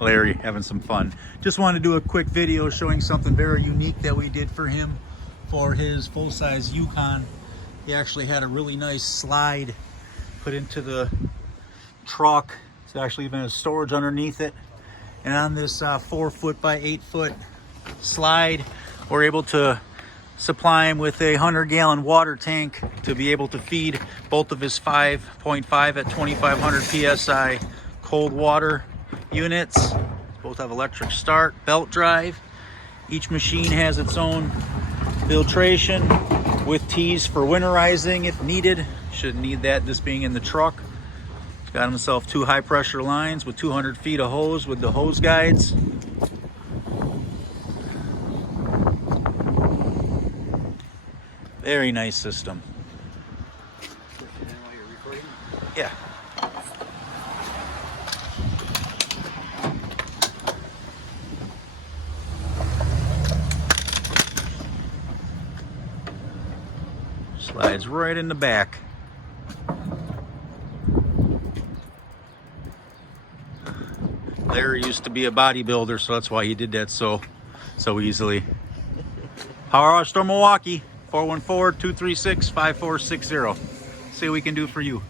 Larry having some fun. Just wanted to do a quick video showing something very unique that we did for him for his full-size Yukon. He actually had a really nice slide put into the truck. It's actually even a storage underneath it. And on this 4 foot by 8 foot slide, we're able to supply him with a 100-gallon water tank to be able to feed both of his 5.5 at 2,500 PSI cold water units. Both have electric start, belt drive. Each machine has its own filtration with tees for winterizing if needed. Shouldn't need that, this being in the truck. He's got himself 2 high pressure lines with 200 feet of hose with the hose guides. Very nice system. Yeah. Slides right in the back. Larry used to be a bodybuilder, so that's why he did that so easily. Power Wash Store Milwaukee, 414-236-5460. See what we can do for you.